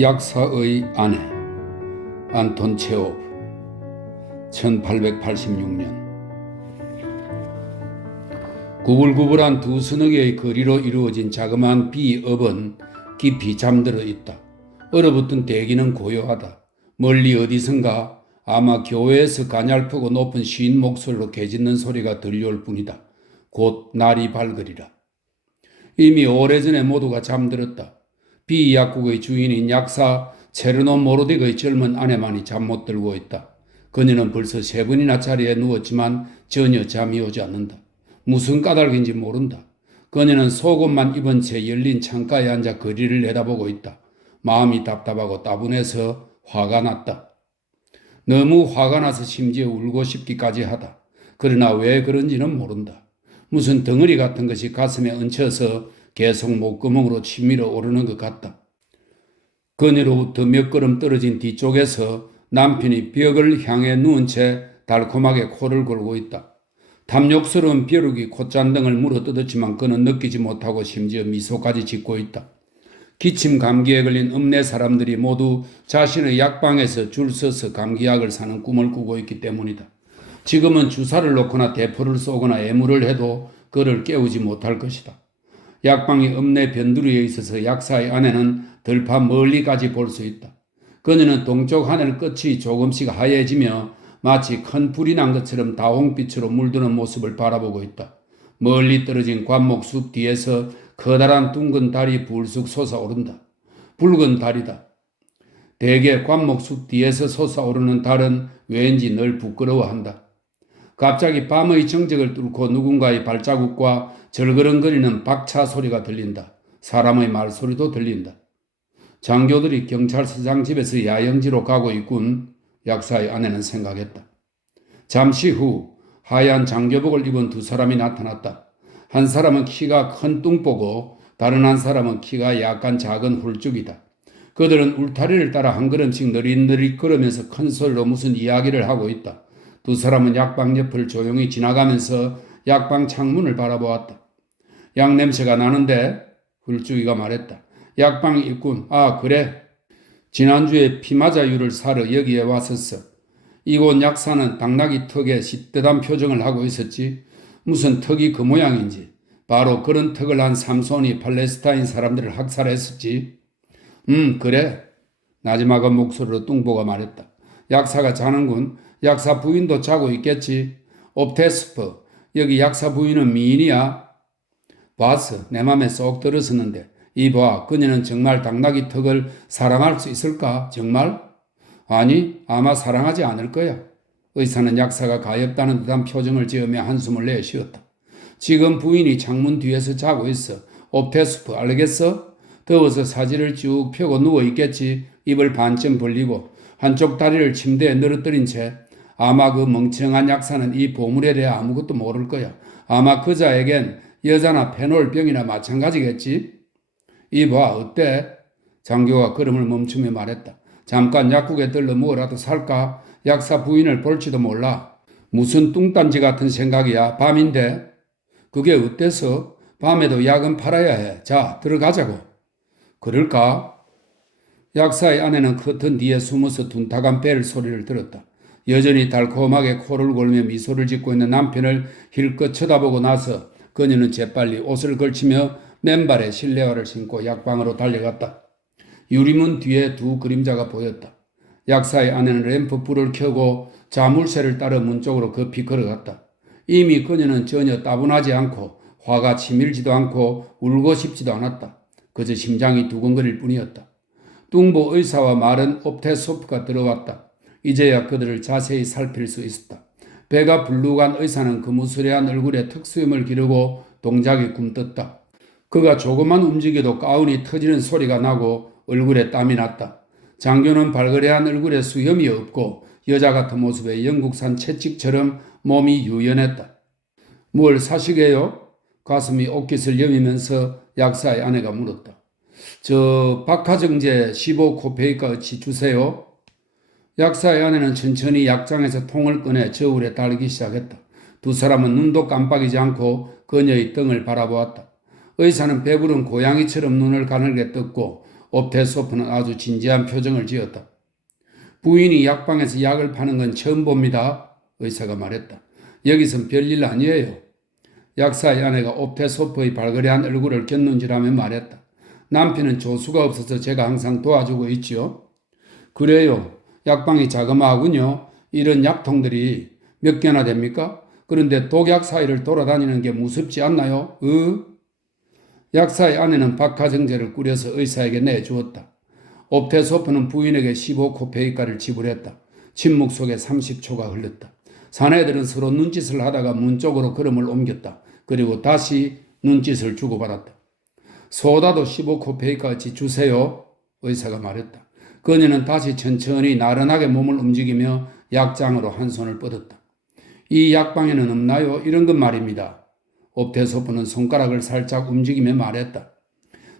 약사의 아내 안톤 체호프 1886년 구불구불한 두 서너개의 거리로 이루어진 자그마한 비읍은 깊이 잠들어 있다. 얼어붙은 대기는 고요하다. 멀리 어디선가 아마 교회에서 가냘프고 높은 쉰 목소리로 개짖는 소리가 들려올 뿐이다. 곧 날이 밝으리라. 이미 오래전에 모두가 잠들었다. 비약국의 주인인 약사 체르노 모로딕의 젊은 아내만이 잠 못 들고 있다. 그녀는 벌써 3번이나 자리에 누웠지만 전혀 잠이 오지 않는다. 무슨 까닭인지 모른다. 그녀는 속옷만 입은 채 열린 창가에 앉아 거리를 내다보고 있다. 마음이 답답하고 따분해서 화가 났다. 너무 화가 나서 심지어 울고 싶기까지 하다. 그러나 왜 그런지는 모른다. 무슨 덩어리 같은 것이 가슴에 얹혀서 계속 목구멍으로 치밀어 오르는 것 같다. 그녀로부터 몇 걸음 떨어진 뒤쪽에서 남편이 벽을 향해 누운 채 달콤하게 코를 골고 있다. 탐욕스러운 벼룩이 콧잔등을 물어뜯었지만 그는 느끼지 못하고 심지어 미소까지 짓고 있다. 기침 감기에 걸린 읍내 사람들이 모두 자신의 약방에서 줄 서서 감기약을 사는 꿈을 꾸고 있기 때문이다. 지금은 주사를 놓거나 대포를 쏘거나 애무를 해도 그를 깨우지 못할 것이다. 약방이 읍내 변두리에 있어서 약사의 아내는 들판 멀리까지 볼 수 있다. 그녀는 동쪽 하늘 끝이 조금씩 하얘지며 마치 큰 불이 난 것처럼 다홍빛으로 물드는 모습을 바라보고 있다. 멀리 떨어진 관목숲 뒤에서 커다란 둥근 달이 불쑥 솟아오른다. 붉은 달이다. 대개 관목숲 뒤에서 솟아오르는 달은 왠지 늘 부끄러워한다. 갑자기 밤의 정적을 뚫고 누군가의 발자국과 절그렁거리는 박차 소리가 들린다. 사람의 말소리도 들린다. 장교들이 경찰서장 집에서 야영지로 가고 있군. 약사의 아내는 생각했다. 잠시 후 하얀 장교복을 입은 두 사람이 나타났다. 한 사람은 키가 큰 뚱보고 다른 한 사람은 키가 약간 작은 훌쭉이다. 그들은 울타리를 따라 한 걸음씩 느릿느릿 걸으면서 큰 소리로 무슨 이야기를 하고 있다. 두 사람은 약방 옆을 조용히 지나가면서 약방 창문을 바라보았다. 약 냄새가 나는데? 훌쭉이가 말했다. 약방이 있군. 아, 그래. 지난주에 피마자유를 사러 여기에 왔었어. 이곳 약사는 당나귀 턱에 싯듯한 표정을 하고 있었지. 무슨 턱이 그 모양인지. 바로 그런 턱을 한 삼손이 팔레스타인 사람들을 학살했었지. 그래. 나지막한 목소리로 뚱보가 말했다. 약사가 자는군. 약사 부인도 자고 있겠지. 옵테스퍼, 여기 약사 부인은 미인이야. 봤어. 내 맘에 쏙 들었었는데. 이봐, 그녀는 정말 당나귀 턱을 사랑할 수 있을까? 정말? 아니, 아마 사랑하지 않을 거야. 의사는 약사가 가엾다는 듯한 표정을 지으며 한숨을 내쉬었다. 지금 부인이 창문 뒤에서 자고 있어. 옵테스퍼, 알겠어? 더워서 사지를 쭉 펴고 누워 있겠지. 입을 반쯤 벌리고 한쪽 다리를 침대에 늘어뜨린 채. 아마 그 멍청한 약사는 이 보물에 대해 아무것도 모를 거야. 아마 그자에겐 여자나 페놀병이나 마찬가지겠지. 이봐, 어때? 장교가 걸음을 멈추며 말했다. 잠깐 약국에 들러 뭐라도 살까? 약사 부인을 볼지도 몰라. 무슨 뚱딴지 같은 생각이야. 밤인데. 그게 어때서? 밤에도 약은 팔아야 해. 자, 들어가자고. 그럴까? 약사의 아내는 커튼 뒤에 숨어서 둔탁한 벨 소리를 들었다. 여전히 달콤하게 코를 골며 미소를 짓고 있는 남편을 힐끗 쳐다보고 나서 그녀는 재빨리 옷을 걸치며 맨발에 실내화를 신고 약방으로 달려갔다. 유리문 뒤에 두 그림자가 보였다. 약사의 아내는 램프 불을 켜고 자물쇠를 따라 문 쪽으로 급히 걸어갔다. 이미 그녀는 전혀 따분하지 않고 화가 치밀지도 않고 울고 싶지도 않았다. 그저 심장이 두근거릴 뿐이었다. 뚱보 의사와 마른 옵테소프가 들어왔다. 이제야 그들을 자세히 살필 수 있었다. 배가 불룩한 의사는 그 무수레한 얼굴에 턱수염을 기르고 동작이 굼떴다. 그가 조금만 움직여도 가운이 터지는 소리가 나고 얼굴에 땀이 났다. 장교는 발그레한 얼굴에 수염이 없고 여자 같은 모습에 영국산 채찍처럼 몸이 유연했다. 뭘 사시게요? 가슴이 옷깃을 여미면서 약사의 아내가 물었다. 저 박하정제 15코페이까치 주세요. 약사의 아내는 천천히 약장에서 통을 꺼내 저울에 달기 시작했다. 두 사람은 눈도 깜빡이지 않고 그녀의 등을 바라보았다. 의사는 배부른 고양이처럼 눈을 가늘게 떴고 옵테소프는 아주 진지한 표정을 지었다. 부인이 약방에서 약을 파는 건 처음 봅니다. 의사가 말했다. 여기선 별일 아니에요. 약사의 아내가 옵테소프의 발그레한 얼굴을 곁눈질하며 말했다. 남편은 조수가 없어서 제가 항상 도와주고 있지요. 그래요. 약방이 자그마하군요. 이런 약통들이 몇 개나 됩니까? 그런데 독약 사이를 돌아다니는 게 무섭지 않나요? 약사의 아내는 박하정제를 꾸려서 의사에게 내주었다. 옵테소프는 부인에게 15코페이카를 지불했다. 침묵 속에 30초가 흘렀다. 사내들은 서로 눈짓을 하다가 문 쪽으로 걸음을 옮겼다. 그리고 다시 눈짓을 주고받았다. 소다도 15코페이카어치 주세요. 의사가 말했다. 그녀는 다시 천천히 나른하게 몸을 움직이며 약장으로 한 손을 뻗었다. 이 약방에는 없나요? 이런 것 말입니다. 옵테소프는 손가락을 살짝 움직이며 말했다.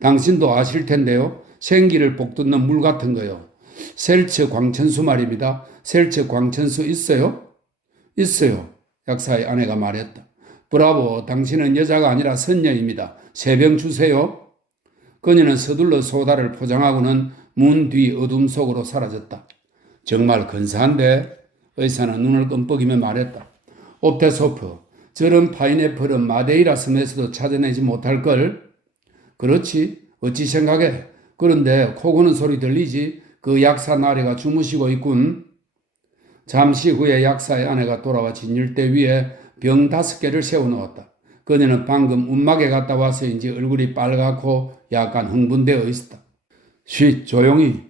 당신도 아실 텐데요. 생기를 복돋는 물 같은 거요. 셀츠 광천수 말입니다. 셀츠 광천수 있어요? 있어요. 약사의 아내가 말했다. 브라보, 당신은 여자가 아니라 선녀입니다. 3병 주세요. 그녀는 서둘러 소다를 포장하고는 문 뒤 어둠 속으로 사라졌다. 정말 근사한데? 의사는 눈을 끔뻑이며 말했다. 옵테소프, 저런 파인애플은 마데이라 섬에서도 찾아내지 못할걸? 그렇지, 어찌 생각해? 그런데 코 고는 소리 들리지? 그 약사 나리가 주무시고 있군. 잠시 후에 약사의 아내가 돌아와 진열대 위에 병 5개를 세워놓았다. 그녀는 방금 움막에 갔다 와서인지 얼굴이 빨갛고 약간 흥분되어 있었다. 쉿, 조용히.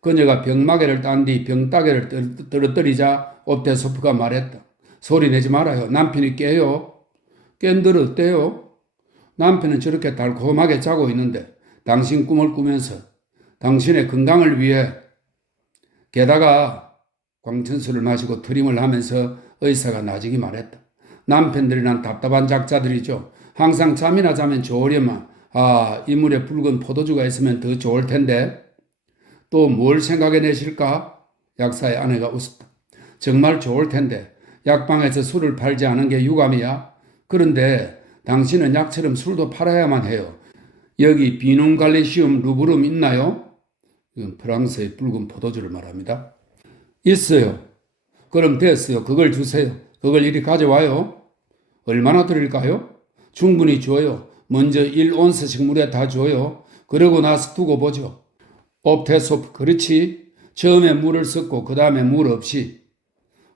그녀가 병마개를 딴 뒤 병따개를 떨어뜨리자 옵테소프가 말했다. 소리 내지 말아요. 남편이 깨요. 깬들 어때요? 남편은 저렇게 달콤하게 자고 있는데 당신 꿈을 꾸면서 당신의 건강을 위해 게다가 광천수를 마시고 트림을 하면서 의사가 나직이 말했다. 남편들이란 답답한 작자들이죠. 항상 잠이나 자면 좋으려면 이물에 붉은 포도주가 있으면 더 좋을 텐데 또 뭘 생각해내실까? 약사의 아내가 웃었다. 정말 좋을 텐데 약방에서 술을 팔지 않은 게 유감이야. 그런데 당신은 약처럼 술도 팔아야만 해요. 여기 비눔갈리시움 루브룸 있나요? 이건 프랑스의 붉은 포도주를 말합니다. 있어요. 그럼 됐어요. 그걸 주세요. 그걸 이리 가져와요. 얼마나 드릴까요? 충분히 줘요. 먼저 1온스씩 물에 다 줘요. 그러고 나서 두고 보죠. 옵테소프, 그렇지. 처음에 물을 섞고 그 다음에 물 없이.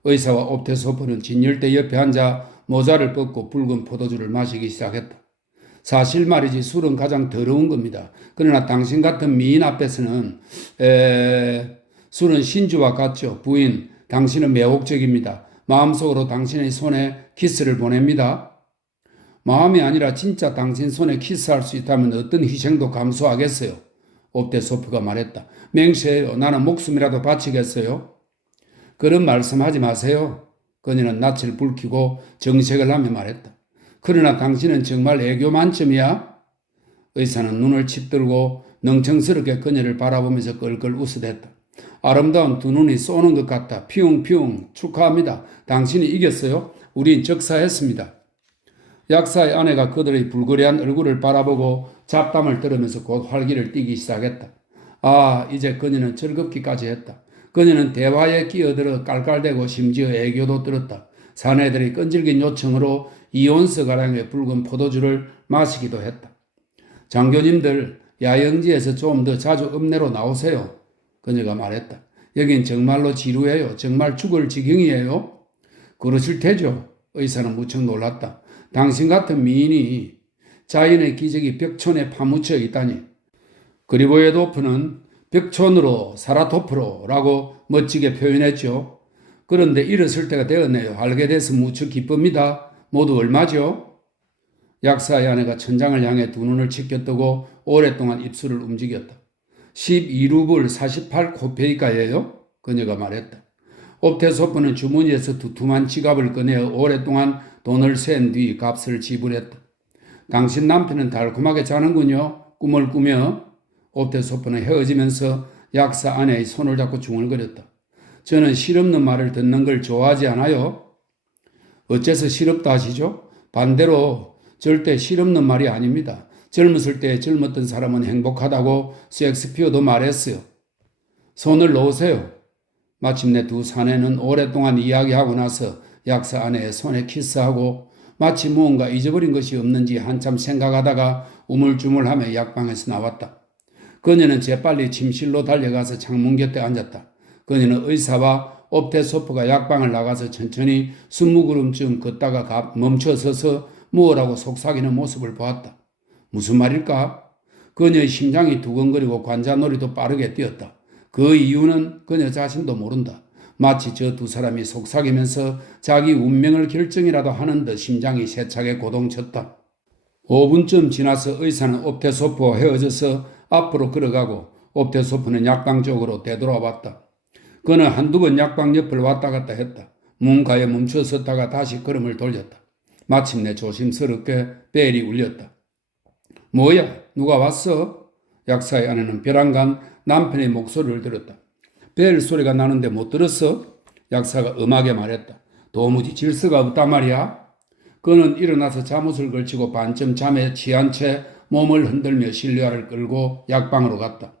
의사와 옵테소프는 진열대 옆에 앉아 모자를 벗고 붉은 포도주를 마시기 시작했다. 사실 말이지 술은 가장 더러운 겁니다. 그러나 당신 같은 미인 앞에서는 술은 신주와 같죠. 부인, 당신은 매혹적입니다. 마음속으로 당신의 손에 키스를 보냅니다. 마음이 아니라 진짜 당신 손에 키스할 수 있다면 어떤 희생도 감수하겠어요. 옵테소프가 말했다. 맹세해요. 나는 목숨이라도 바치겠어요. 그런 말씀하지 마세요. 그녀는 낯을 붉히고 정색을 하며 말했다. 그러나 당신은 정말 애교 만점이야? 의사는 눈을 칩들고 능청스럽게 그녀를 바라보면서 껄껄 웃어댔다. 아름다운 두 눈이 쏘는 것 같다. 피웅피웅 축하합니다. 당신이 이겼어요. 우린 적사했습니다. 약사의 아내가 그들의 불그레한 얼굴을 바라보고 잡담을 들으면서 곧 활기를 띠기 시작했다. 이제 그녀는 즐겁기까지 했다. 그녀는 대화에 끼어들어 깔깔대고 심지어 애교도 들었다. 사내들이 끈질긴 요청으로 2온스가량의 붉은 포도주를 마시기도 했다. 장교님들, 야영지에서 좀 더 자주 읍내로 나오세요. 그녀가 말했다. 여긴 정말로 지루해요. 정말 죽을 지경이에요. 그러실 테죠. 의사는 무척 놀랐다. 당신 같은 미인이 자연의 기적이 벽촌에 파묻혀 있다니. 그리보예도프는 벽촌으로 사라토프로라고 멋지게 표현했죠. 그런데 일었을 때가 되었네요. 알게 돼서 무척 기쁩니다. 모두 얼마죠? 약사의 아내가 천장을 향해 두 눈을 치켜뜨고 오랫동안 입술을 움직였다. 12루블 48코페이카예요? 그녀가 말했다. 옵테소프는 주머니에서 두툼한 지갑을 꺼내어 오랫동안 돈을 센 뒤 값을 지불했다. 당신 남편은 달콤하게 자는군요. 꿈을 꾸며. 옵테소프는 헤어지면서 약사 아내의 손을 잡고 중얼거렸다. 저는 실없는 말을 듣는 걸 좋아하지 않아요. 어째서 실없다 하시죠? 반대로 절대 실없는 말이 아닙니다. 젊었을 때 젊었던 사람은 행복하다고 셰익스피어도 말했어요. 손을 놓으세요. 마침내 두 사내는 오랫동안 이야기하고 나서 약사 아내의 손에 키스하고 마치 무언가 잊어버린 것이 없는지 한참 생각하다가 우물쭈물하며 약방에서 나왔다. 그녀는 재빨리 침실로 달려가서 창문 곁에 앉았다. 그녀는 의사와 옵테소프가 약방을 나가서 천천히 20걸음쯤 걷다가 멈춰서서 무엇라고 속삭이는 모습을 보았다. 무슨 말일까? 그녀의 심장이 두근거리고 관자놀이도 빠르게 뛰었다. 그 이유는 그녀 자신도 모른다. 마치 저 두 사람이 속삭이면서 자기 운명을 결정이라도 하는 듯 심장이 세차게 고동쳤다. 5분쯤 지나서 의사는 옵테소프와 헤어져서 앞으로 걸어가고 옵테소프는 약방 쪽으로 되돌아왔다. 그는 한두 번 약방 옆을 왔다 갔다 했다. 문가에 멈춰섰다가 다시 걸음을 돌렸다. 마침내 조심스럽게 벨이 울렸다. 뭐야? 누가 왔어? 약사의 아내는 벼랑간 남편의 목소리를 들었다. 벨 소리가 나는데 못 들었어? 약사가 음하게 말했다. 도무지 질서가 없단 말이야. 그는 일어나서 잠옷을 걸치고 반쯤 잠에 취한 채 몸을 흔들며 실내화를 끌고 약방으로 갔다.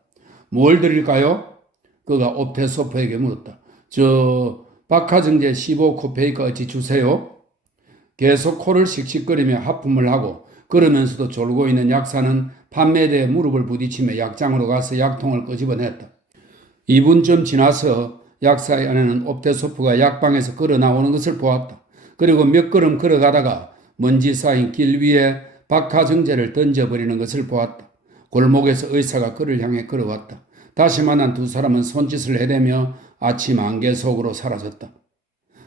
뭘 드릴까요? 그가 옵테소프에게 물었다. 박하정제 15코페이카 어찌 주세요? 계속 코를 씩씩거리며 하품을 하고 그러면서도 졸고 있는 약사는 판매대에 무릎을 부딪히며 약장으로 가서 약통을 끄집어냈다. 2분쯤 지나서 약사의 아내는 옵테소프가 약방에서 걸어 나오는 것을 보았다. 그리고 몇 걸음 걸어가다가 먼지 쌓인 길 위에 박하정제를 던져버리는 것을 보았다. 골목에서 의사가 그를 향해 걸어왔다. 다시 만난 두 사람은 손짓을 해대며 아침 안개 속으로 사라졌다.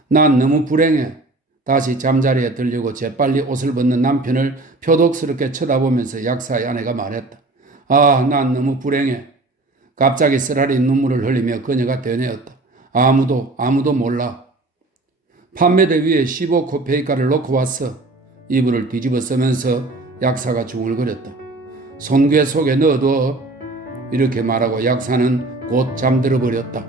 난 너무 불행해. 다시 잠자리에 들려고 재빨리 옷을 벗는 남편을 표독스럽게 쳐다보면서 약사의 아내가 말했다. 아, 난 너무 불행해. 갑자기 쓰라린 눈물을 흘리며 그녀가 되뇌었다. 아무도 몰라. 판매대 위에 15코페이카를 놓고 왔어. 이불을 뒤집어 쓰면서 약사가 중얼거렸다. 손괴 속에 넣어둬. 이렇게 말하고 약사는 곧 잠들어 버렸다.